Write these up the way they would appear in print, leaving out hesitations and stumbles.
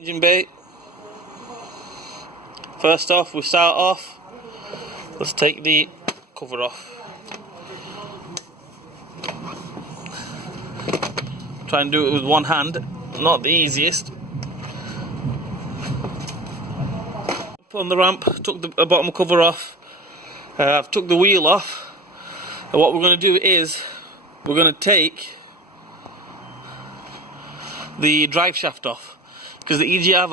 Engine bay. First off, we start off. Let's take the cover off. Try and do it with one hand, not the easiest. Put on the ramp, took the bottom cover off. I've took the wheel off. And what we're going to do is we're going to take the drive shaft off, because the EGR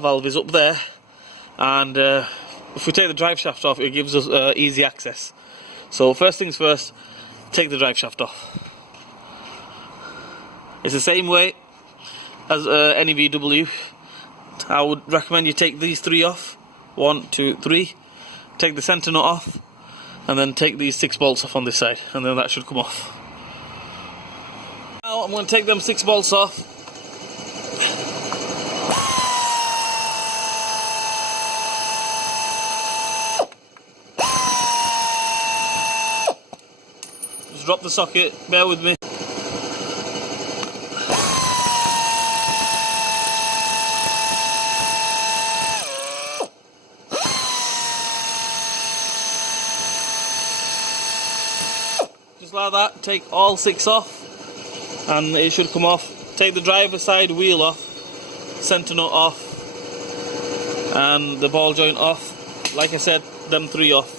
valve is up there, and if we take the drive shaft off, it gives us easy access. So first things first, take the drive shaft off. It's the same way as any VW. I would recommend you take these three off. 1, 2, 3. Take the centre nut off, and then take these 6 bolts off on this side, and then that should come off. Now I'm going to take them 6 bolts off. Just drop the socket, bear with me. Just like that, take all 6 off and it should come off. Take the driver side wheel off, centre nut off, and the ball joint off. Like I said, them 3 off.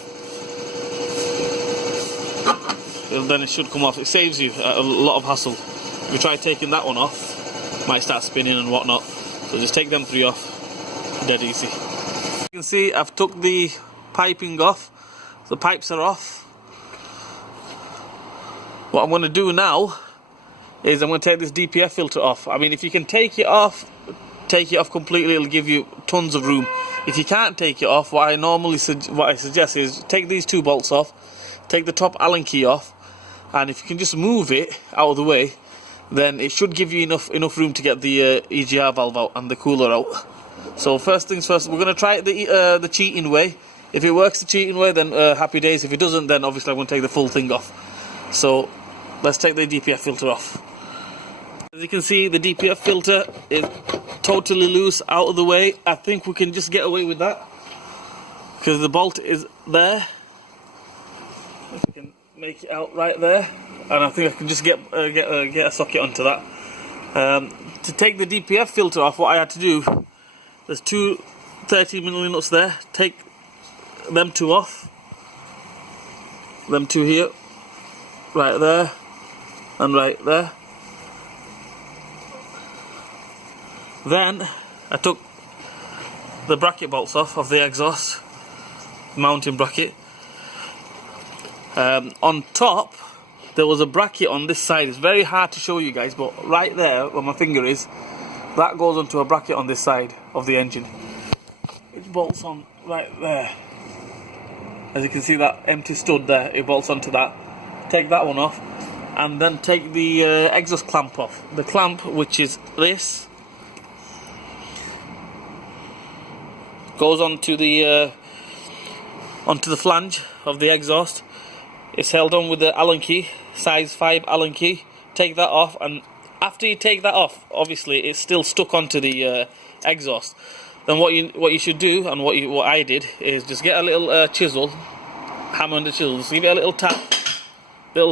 And then it should come off. It saves you a lot of hassle. If you try taking that one off, it might start spinning and whatnot. So just take them 3 off, dead easy. You can see I've took the piping off. The pipes are off. What I'm going to do now is I'm going to take this Dpf filter off. I mean, if you can take it off completely, it'll give you tons of room. If you can't take it off, what I suggest is take these 2 bolts off, take the top Allen key off, and if you can just move it out of the way, then it should give you enough room to get the EGR valve out and the cooler out. So first things first, we're going to try it the cheating way. If it works the cheating way, then happy days. If it doesn't, then obviously I'm going to take the full thing off. So let's take the Dpf filter off. As you can see, the Dpf filter is totally loose, out of the way. I think we can just get away with that because the bolt is there. If we can make it out right there, and I think I can just get a socket onto that. To take the Dpf filter off, what I had to do, there's 2 13mm nuts there. Take them 2 off. Them 2 here, right there, and right there. Then I took the bracket bolts off of the exhaust mounting bracket. On top there was a bracket on this side. It's very hard to show you guys, but right there where my finger is, that goes onto a bracket on this side of the engine. It bolts on right there. As you can see, that empty stud there, it bolts onto that. Take that one off, and then take the exhaust clamp off. The clamp, which is this, goes onto the flange of the exhaust. It's held on with the Allen key, size 5 Allen key. Take that off, and after you take that off, obviously it's still stuck onto the exhaust. Then what you should do, and what I did, is just get a little chisel, hammer and the chisel, just give it a little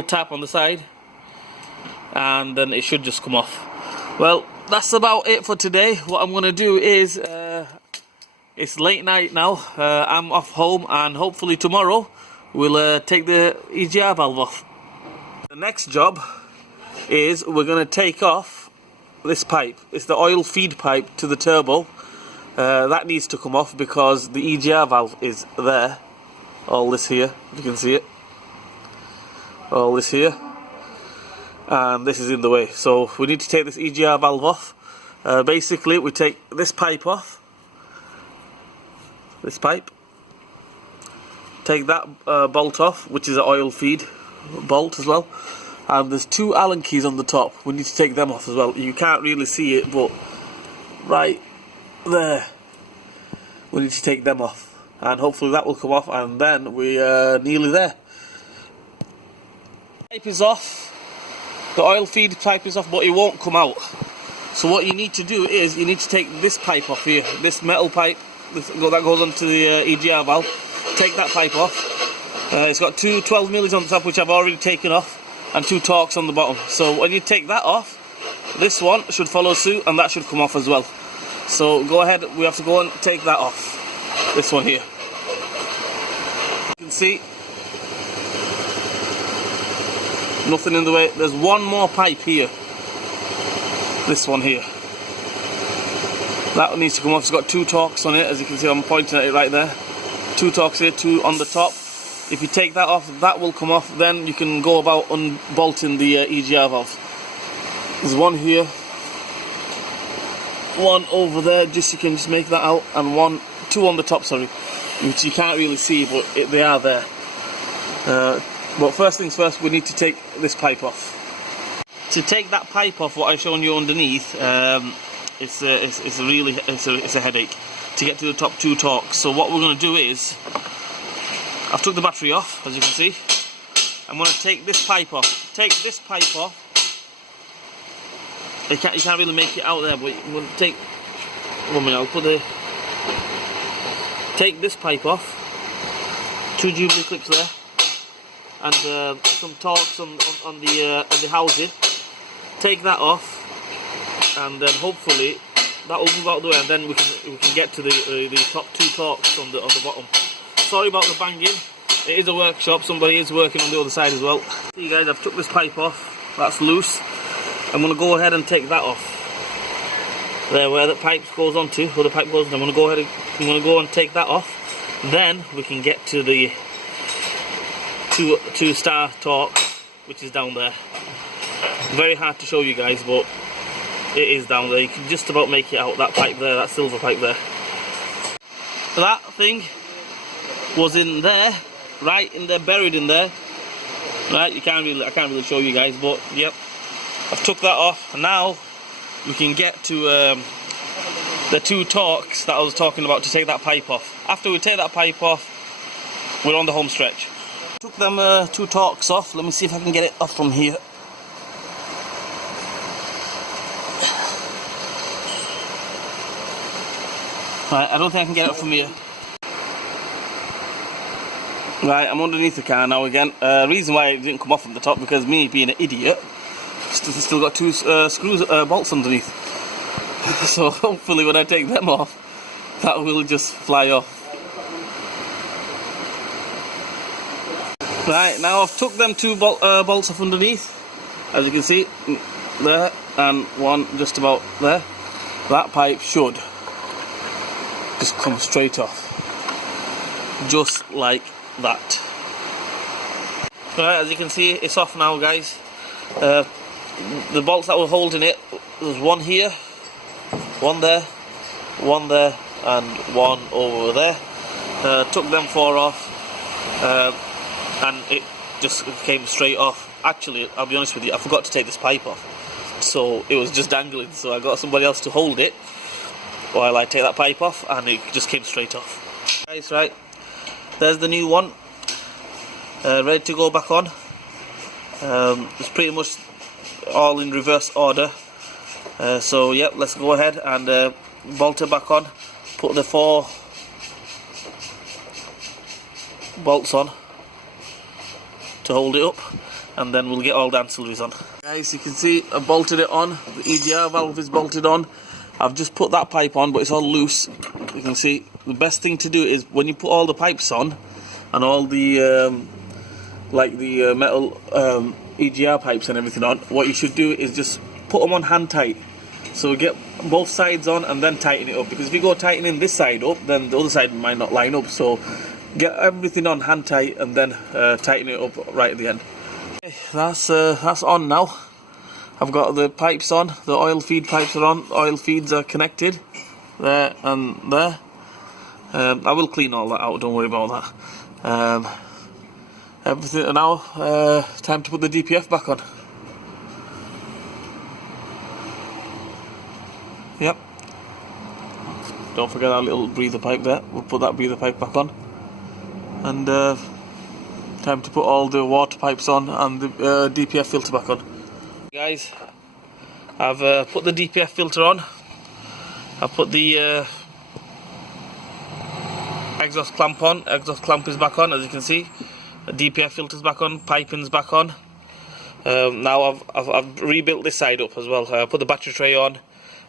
tap on the side, and then it should just come off. Well, that's about it for today. What I'm going to do is, it's late night now, I'm off home, and hopefully tomorrow we'll take the EGR valve off. The next job is we're going to take off this pipe. It's the oil feed pipe to the turbo. That needs to come off because the EGR valve is there. All this here, if you can see it. All this here. And this is in the way. So we need to take this EGR valve off. Basically, we take this pipe off. This pipe. Take that bolt off, which is an oil feed bolt as well. And there's 2 Allen keys on the top. We need to take them off as well. You can't really see it, but right there, we need to take them off, and hopefully that will come off, and then we are nearly there. Pipe is off, the oil feed pipe is off, but it won't come out. So what you need to do is you need to take this pipe off here, this metal pipe that goes onto the EGR valve. Take that pipe off. It's got two 12 millis on the top, which I've already taken off, and 2 Torx on the bottom. So when you take that off, this one should follow suit, and that should come off as well. So go ahead, we have to go and take that off. This one here. You can see nothing in the way. There's one more pipe here. This one here. That one needs to come off. It's got 2 Torx on it, as you can see. I'm pointing at it right there. 2 Torx here, 2 on the top. If you take that off, that will come off. Then you can go about unbolting the EGR valve. There's one here, one over there. Just you can just make that out, and 2 on the top. Sorry, which you can't really see, but they are there. But first things first, we need to take this pipe off. To take that pipe off, what I've shown you underneath, it's a headache to get to the top 2 Torx. So what we're going to do is, I've took the battery off, as you can see. I'm going to take this pipe off. Take this pipe off. You can't really make it out there, but I'm going to take. 1 minute. I'll put the. Take this pipe off. 2 Jubilee clips there, and some Torx on the housing. Take that off, and then hopefully that will move out of the way, and then we can get to the top 2 Torx on the bottom. Sorry about the banging. It is a workshop. Somebody is working on the other side as well. See guys, I've took this pipe off. That's loose. I'm going to go ahead and take that off. There, where the pipe goes onto, where the pipe goes. I'm going to go ahead and take that off. Then we can get to the 2 star Torx, which is down there. Very hard to show you guys, but it is down there. You can just about make it out. That pipe there, that silver pipe there. That thing was in there, right in there, buried in there. Right, I can't really show you guys, but yep, I've took that off. And now we can get to the 2 Torx that I was talking about to take that pipe off. After we take that pipe off, we're on the home stretch. Took them 2 Torx off. Let me see if I can get it off from here. Right, I don't think I can get it off from here. Right, I'm underneath the car now again. Reason why it didn't come off from the top, because me being an idiot, still got 2 screws, bolts underneath. So hopefully when I take them off, that will just fly off. Right, now I've took them 2 bolts off underneath, as you can see, there, and one just about there. That pipe should just come straight off, just like that. Right, as you can see, it's off now guys. The bolts that were holding it, there's one here, one there, and one over there. Took them 4 off, and it just came straight off. Actually, I'll be honest with you, I forgot to take this pipe off, so it was just dangling, so I got somebody else to hold it while I take that pipe off, and it just came straight off. Guys, right, there's the new one, ready to go back on. It's pretty much all in reverse order. So yep, let's go ahead and bolt it back on. Put the 4 bolts on to hold it up, and then we'll get all the ancillaries on. Guys, you can see I bolted it on. The EGR valve is bolted on. I've just put that pipe on, but it's all loose. You can see the best thing to do is when you put all the pipes on and all the metal EGR pipes and everything on, what you should do is just put them on hand tight. So get both sides on and then tighten it up, because if you go tightening this side up, then the other side might not line up. So get everything on hand tight and then tighten it up right at the end. Okay, that's on now. I've got the pipes on, the oil feed pipes are on, oil feeds are connected there and there. I will clean all that out, don't worry about that. Everything now, time to put the DPF back on. Yep. Don't forget that little breather pipe there. We'll put that breather pipe back on. And time to put all the water pipes on and the DPF filter back on. Guys, I've put the DPF filter on. I've put the exhaust clamp on. Exhaust clamp is back on, as you can see. The DPF filter's back on. Piping's back on. Now I've rebuilt this side up as well. Put the battery tray on.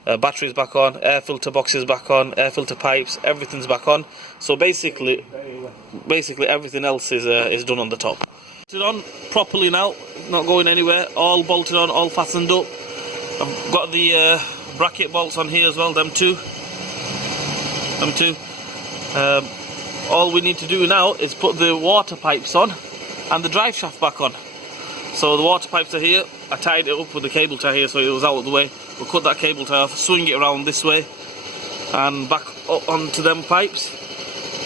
Battery's back on. Air filter box is back on. Air filter pipes. Everything's back on. So basically everything else is done on the top. It's on properly now. Not going anywhere. All bolted on. All fastened up. I've got the bracket bolts on here as well. Them two. All we need to do now is put the water pipes on and the drive shaft back on. So the water pipes are here. I tied it up with the cable tie here so it was out of the way. We'll cut that cable tie off, swing it around this way and back up onto them pipes,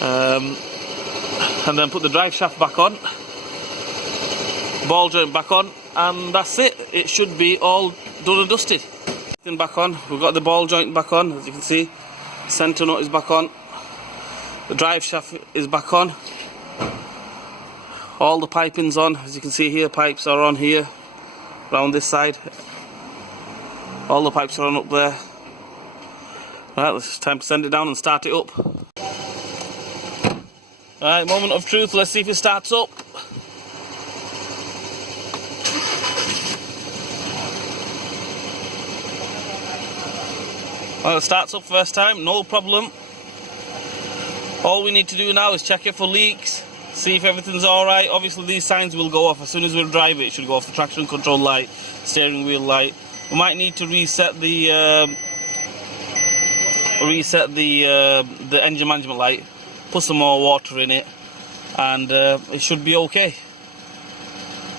and then put the drive shaft back on, ball joint back on, and that's it. It should be all done and dusted. Everything back on. We've got the ball joint back on, as you can see. Centre nut is back on. The drive shaft is back on. All the piping's on, as you can see here. Pipes are on here, around this side. All the pipes are on up there. Right, it's time to send it down and start it up. Right, moment of truth. Let's see if it starts up. Well, it starts up first time, no problem. All we need to do now is check it for leaks, see if everything's alright. Obviously these signs will go off as soon as we drive it. It should go off the traction control light, steering wheel light. We might need to reset the engine management light, put some more water in it, and it should be okay.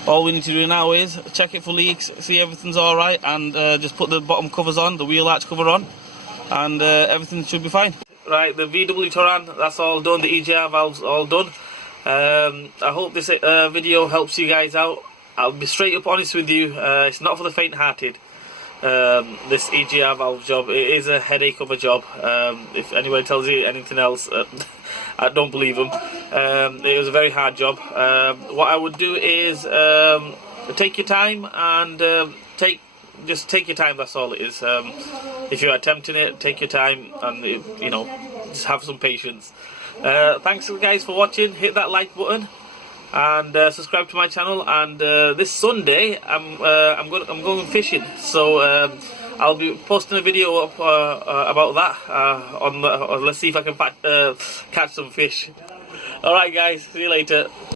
All we need to do now is check it for leaks, see everything's alright, and just put the bottom covers on, the wheel arch cover on, and everything should be fine. Right, the VW Touran, that's all done. The EGR valves all done. I hope this video helps you guys out. I'll be straight up honest with you, it's not for the faint-hearted. This EGR valve job, it is a headache of a job. If anyone tells you anything else, I don't believe them. It was a very hard job. What I would do is take your time and just take your time. That's all it is. If you're attempting it, take your time and you know, just have some patience. Thanks guys for watching. Hit that like button and subscribe to my channel. And this Sunday I'm going fishing, so I'll be posting a video up about that. Let's see if I can catch some fish. Alright guys, see you later.